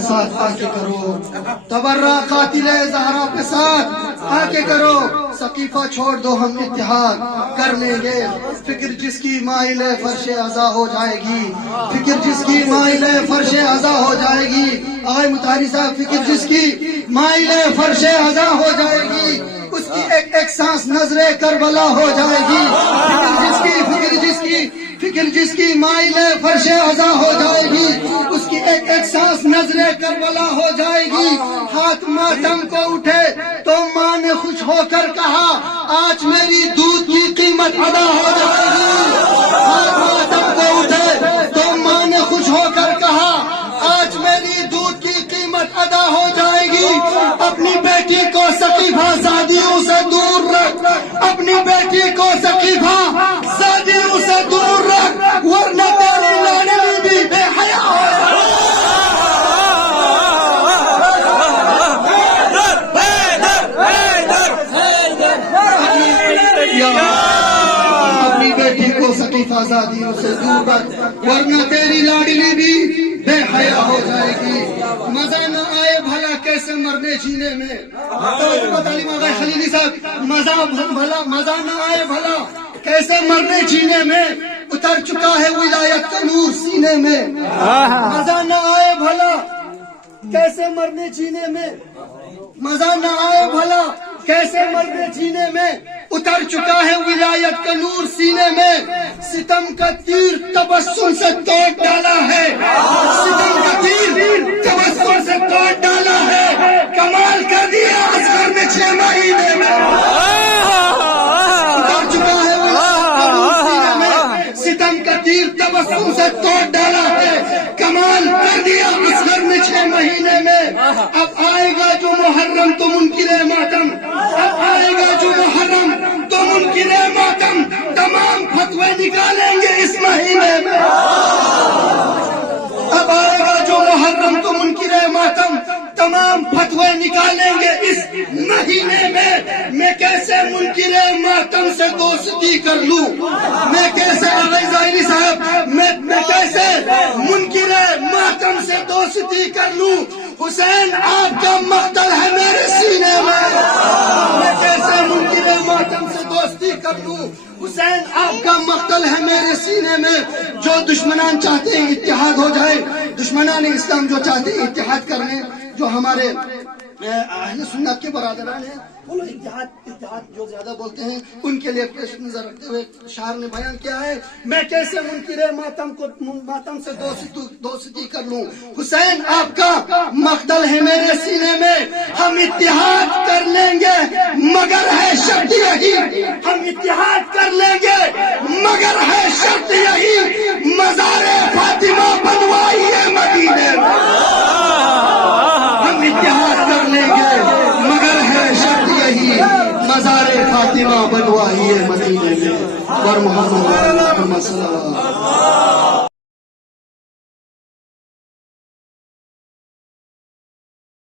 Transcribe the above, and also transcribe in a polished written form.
پہ ساتھ آ کے کرو، تبرا قاتل زھرا پہ ساتھ آ کے کرو، سقیفہ چھوڑ دو ہم اتحاد کر لیں گے، فکر جس کی مائل فرش ازا ہو جائے گی، فکر جس کی مائل فرش ازا ہو جائے گی، آئے متحری صاحب، فکر جس کی مائل فرش ازا ہو جائے گی، اس کی ایک ایک سانس نظر کربلا ہو جائے گی، فکر جس کی مائل فرش ازا ہو جائے گی، اس کی ایک ایک سانس نظر کربلا ہو جائے گی، ہاتھ ماتم کو اٹھے تو ماں نے خوش ہو کر کہا آج میری دودھ کی قیمت ادا ہو جائے گی، ہاتھ ماتم کو اٹھے تو ماں نے خوش ہو کر کہا آج میری دودھ کی قیمت ادا ہو جائے گی، اپنی بیٹی کو سقیفہ زادیوں سے دور رکھ، اپنی بیٹی کو سقیفہ زادیوں سے دور رکھ، ورنہ تیری لاڈلی بھی بے حیا ہو جائے گی۔ اپنی بیٹی کو سقیفہ زادیوں سے دور رکھ، ورنہ تیری لاڈلی بھی بے حیا ہو جائے گی۔ مزہ نہ آئے بھلا کیسے مرنے جینے میں، تعلیم آغا خلیلی صاحب، مزہ نہ آئے بھلا کیسے مرنے جینے میں، اتر چکا ہے ولایت کا نور سینے میں، مزہ نہ آئے بھلا کیسے مرنے جینے میں، مزہ نہ آئے بھلا کیسے مرنے جینے میں، اتر چکا ہے ولایت کا نور سینے میں، ستم کا تیر تبسم سے توڑ ڈالا ہے، ستم کا تیر تبسم سے توڑ ڈالا ہے، کمال کر دیا اصغر نے 6 مہینے میں، اتر چکا ہے ولایت کا نور سینے میں، ستم کا تیر تبسم سے توڑ ڈالا ہے، کمال کر دیا اصغر نے 6 مہینے میں، اب آئے گا جو محرم تو منکر ماتم، اب آئے گا جو محرم تو منکر ماتم، تمام فتوے نکالیں گے اس مہینے میں، اب آئے گا جو محرم تو منکر ماتم، تمام فتوے نکالیں گے اس مہینے میں کیسے منکر ماتم سے دوستی کر لوں، میں کیسے ظاہری صاحب میں کیسے منکر ماتم سے دوستی کر لوں، حسین آپ کا مقتل ہے میرے سینے میں کیسے منکر ماتم سے دوستی کر لوں، حسین آپ کا مقتل ہے میرے سینے میں، جو دشمنان چاہتے ہیں اتحاد ہو جائے، دشمنان اسلام جو چاہتے ہیں اتحاد کرنے، جو ہمارے اہل سنت کے برادران ہیں، وہ لوگ اتحاد جو زیادہ بولتے ہیں، ان کے لیے پیش نظر رکھتے ہوئے شاعر نے بیان کیا ہے، میں کیسے منکر ماتم سے دوستی کر لوں، حسین آپ کا مقتل ہے میرے سینے میں، ہم اتحاد کر لیں گے مگر ہے شرط یہی، ہم اتحاد کر لیں گے مگر ہے شرط یہی، مزار فاطمہ بنوائیے مدینے میں، ہم اتحاد کر لیں گے مگر ہے شرط یہی، مزار فاطمہ بنوائیے مدینے میں، اور محمد صلی اللہ علیہ وسلم۔